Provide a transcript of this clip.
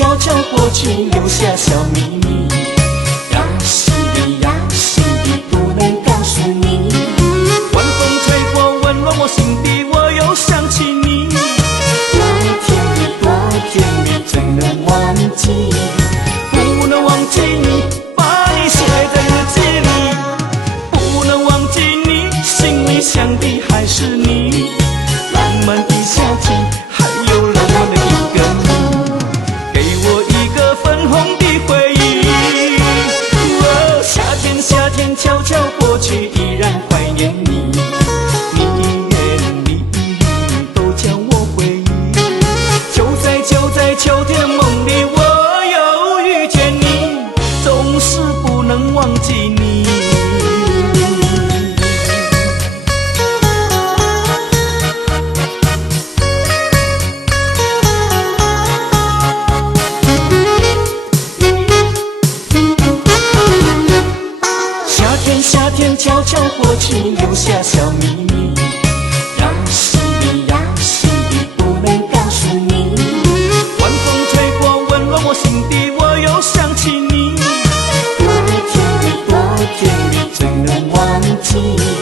悄悄过去，留下小秘密。呀，心底呀，心底不能告诉你。晚风吹过，温暖我心底，我又想起你。多甜蜜，多甜蜜，怎能忘记？不能忘记你，把你写在日记里。不能忘记你，心里想的还是你。浪漫的夏天，还有浪漫的一个你，给我一个粉红的回忆。哦，夏天，夏天悄悄过去，依然怀念你。你眼里都叫我回忆。就在秋天梦里，我又遇见你，总是不能忘记你。夏天悄悄过去，留下小秘密。呀，心底呀，心底不能告诉你。晚风吹过，温暖我心底，我又想起你。多甜蜜，多甜蜜，怎能忘记？